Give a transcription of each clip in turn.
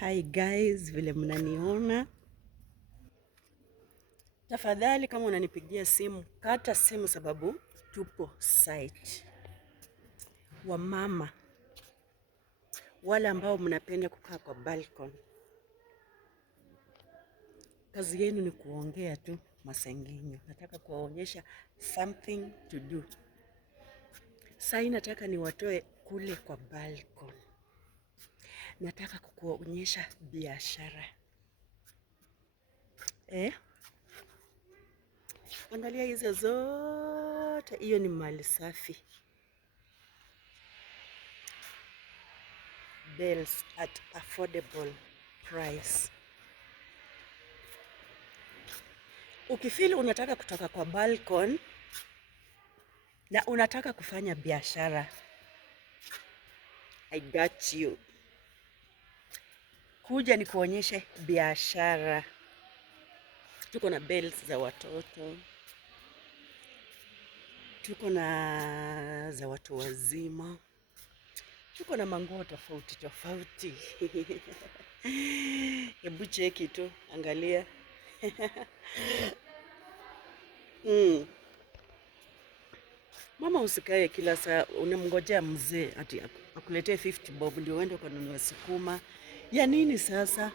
Hi guys, vile mnaniona, tafadhali kama unanipigia simu, kata simu sababu tupo site. Wamama wale ambao mnapenda kukaa kwa balcony, kazi yenu ni kuongea tu masengenyo. Nataka kuwaonyesha something to do. Sasa nataka niwatoe kule kwa balcony. Nataka kukuonyesha biashara. Angalia hizo zote, hiyo ni mali safi. Bells at affordable price. Ukifili unataka kutoka kwa balcony na unataka kufanya biashara, I got you. Kuja ni kuonyeshe biashara. Tuko na bells za watoto, tuko na za watu wazima, tuko na manguo tofauti tofauti. Hebu cheki tu, angalia. Mama, usikae kila saa unamngojea mzee ati akuletee 50 bob ndio uende ukanunue sukuma. Ya nini sasa?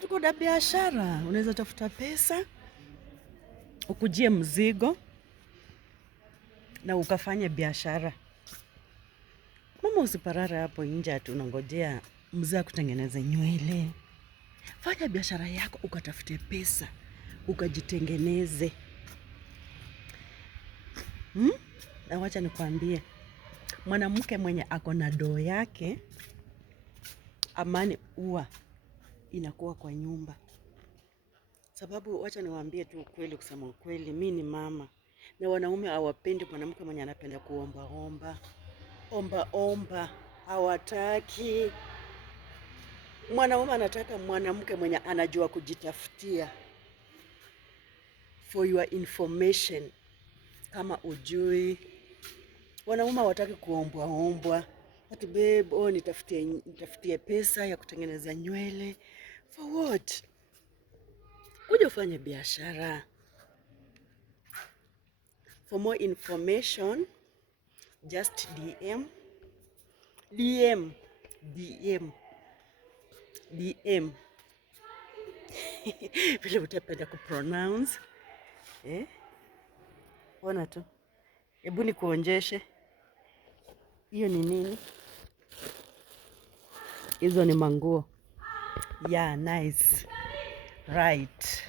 Tuko na biashara, unaweza tafuta pesa, ukujie mzigo na ukafanya biashara. Mama, usiparara hapo nje ati unangojea mzee akutengeneze nywele. Fanya biashara yako, ukatafute pesa, ukajitengeneze. Na wacha nikwambie, mwanamke mwenye ako na doo yake, amani huwa inakuwa kwa nyumba. Sababu wacha niwaambie tu ukweli, kusema ukweli, mimi ni mama. Na wanaume hawapendi mwanamke mwenye anapenda kuomba omba, hawataki. Mwanaume anataka mwanamke mwenye anajua kujitafutia. For your information, kama ujui, wanaume hawataki kuombwa. Ati babe, nitafutie pesa ya kutengeneza nywele. For what? Kuja ufanye biashara. For more information, just DM. Vile utapenda kupronounce. Ona tu. Hebu nikuonjeshe. Hiyo ni nini? Hizo ni manguo. Yeah, nice. Right.